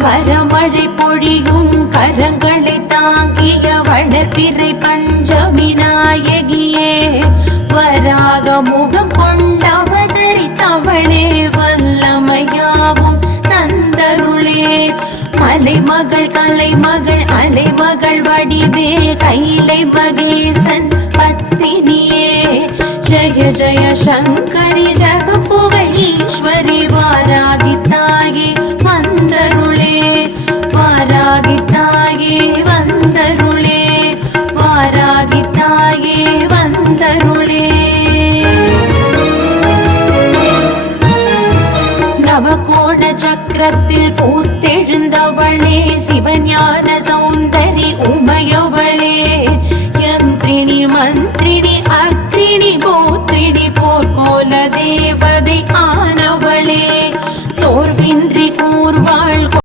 வரமழை பொழியும் கரங்களை தாங்கிய வளர்பிறை பஞ்சமி நாயகியே வராக முகம் கொண்டவதரித்தவளே வல்லமையாவும் தந்தருளே மலைமகள் கலைமகள் அலைமகள் வடிவே கைலை மகேசன் பத்தினியே ஜய ஜய சங்கரி